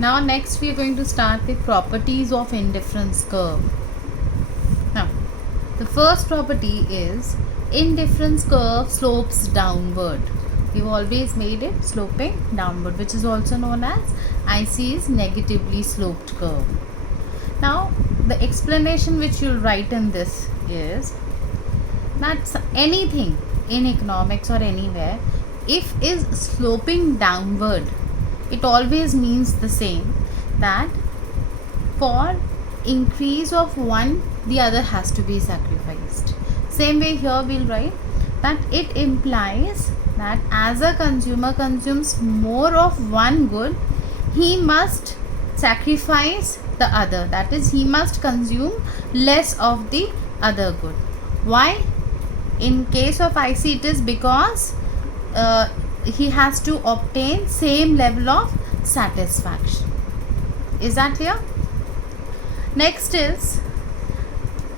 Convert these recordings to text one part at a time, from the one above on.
Now next we are going to start with properties of indifference curve. Now the first property is indifference curve slopes downward. We've always made it sloping downward, which is also known as IC's negatively sloped curve. Now the explanation which you'll write in this is that anything in economics or anywhere, if is sloping downward, it always means the same, that for increase of one, the other has to be sacrificed. Same way here we'll write that it implies that as a consumer consumes more of one good, he must sacrifice the other. That is, he must consume less of the other good. Why? In case of IC, it is because he has to obtain same level of satisfaction. Is that clear? Next is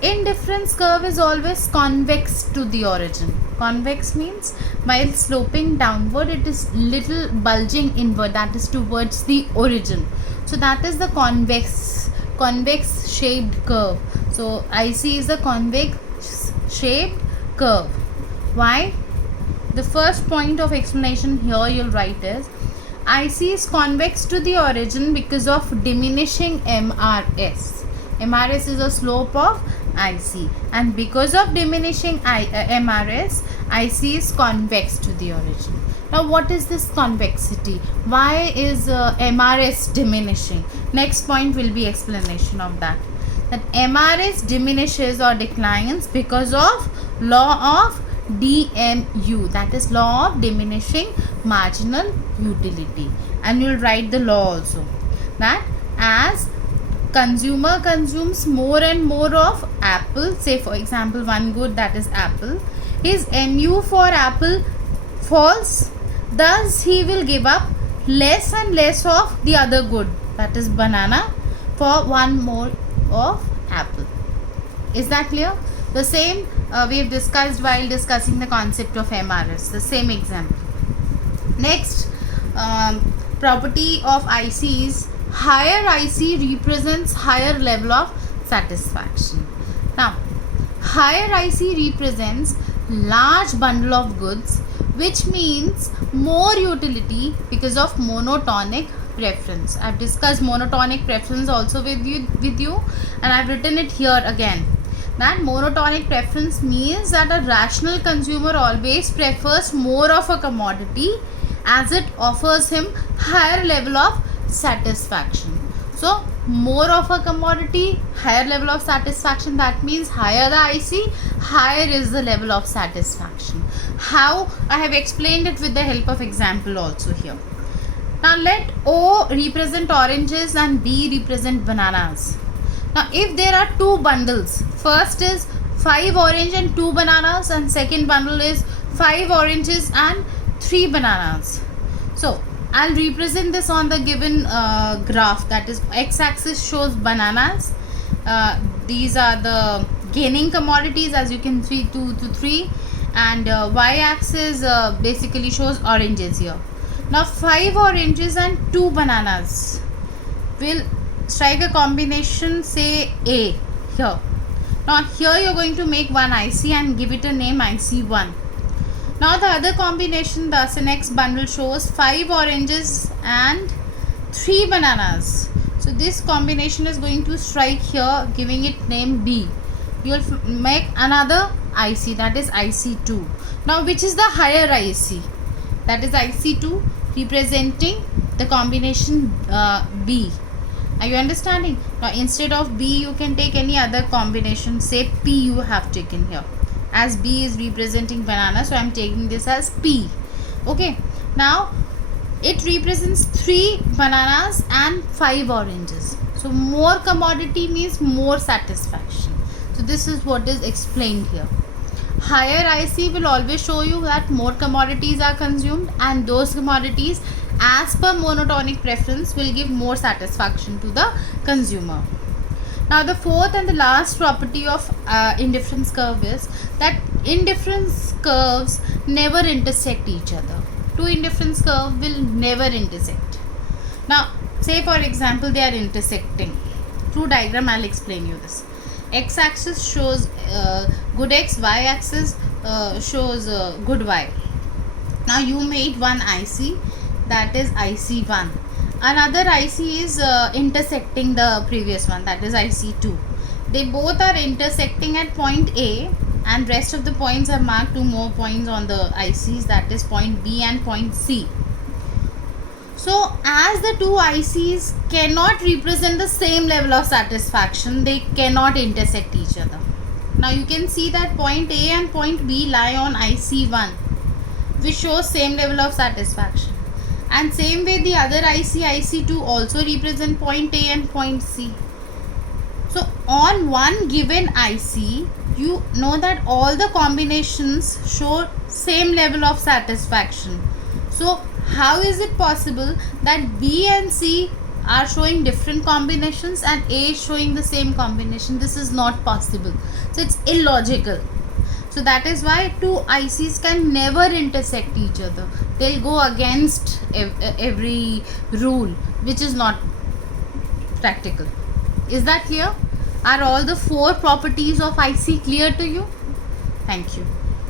indifference curve is always convex to the origin. Convex means while sloping downward, it is little bulging inward, that is towards the origin. So that is the convex shaped curve. So IC is a convex shaped curve. Why? The first point of explanation here you'll write is IC is convex to the origin because of diminishing MRS. MRS is a slope of IC, and because of diminishing MRS, IC is convex to the origin. Now what is this convexity? Why is MRS diminishing? Next point will be explanation of that. That MRS diminishes or declines because of law of DMU, that is law of diminishing marginal utility. And you'll write the law also, that as consumer consumes more and more of apple, say for example one good, that is apple, his MU for apple falls, thus he will give up less and less of the other good, that is banana, for one more of apple. Is that clear? The same we have discussed while discussing the concept of MRS, the same example. Next property of IC is higher IC represents higher level of satisfaction. Now higher IC represents large bundle of goods, which means more utility because of monotonic preference. I've discussed monotonic preference also with you and I've written it here again. That monotonic preference means that a rational consumer always prefers more of a commodity as it offers him higher level of satisfaction. So more of a commodity, higher level of satisfaction, that means higher the IC, higher is the level of satisfaction. How? I have explained it with the help of example also here. Now let O represent oranges and B represent bananas. Now if there are two bundles, first is 5 orange and 2 bananas, and second bundle is 5 oranges and 3 bananas. So I'll represent this on the given graph, that is x-axis shows bananas. These are the gaining commodities, as you can see 2 to 3, and y-axis basically shows oranges here. Now 5 oranges and 2 bananas will strike a combination, say A here. Now here you're going to make one IC and give it a name IC1. Now the other combination, thus the next bundle shows 5 oranges and 3 bananas. So this combination is going to strike here, giving it name B. You will make another IC, that is IC2. Now which is the higher IC? That is IC2 representing the combination B. Are you understanding? Now instead of B you can take any other combination, say P you have taken here. As B is representing banana, so I am taking this as P. Okay. Now it represents 3 bananas and 5 oranges. So more commodity means more satisfaction. So this is what is explained here. Higher IC will always show you that more commodities are consumed, and those commodities as per monotonic preference will give more satisfaction to the consumer. Now the fourth and the last property of indifference curve is that indifference curves never intersect each other. Two indifference curves will never intersect. Now say for example they are intersecting. Through diagram I'll explain you this. X axis shows good x, y axis shows good y. Now you made one IC, that is IC1. Another IC is intersecting the previous one, that is IC2. They both are intersecting at point A, and rest of the points are marked 2 more points on the ICs, that is point B and point C. So as the two ICs cannot represent the same level of satisfaction, they cannot intersect each other. Now you can see that point A and point B lie on IC1, which shows same level of satisfaction. And same way the other IC, IC2 also represent point A and point C. So on one given IC, you know that all the combinations show same level of satisfaction. So how is it possible that B and C are showing different combinations and A is showing the same combination? This is not possible. So it's illogical. So that is why two ICs can never intersect each other. They'll go against every rule, which is not practical. Is that clear? Are all the 4 properties of IC clear to you? Thank you.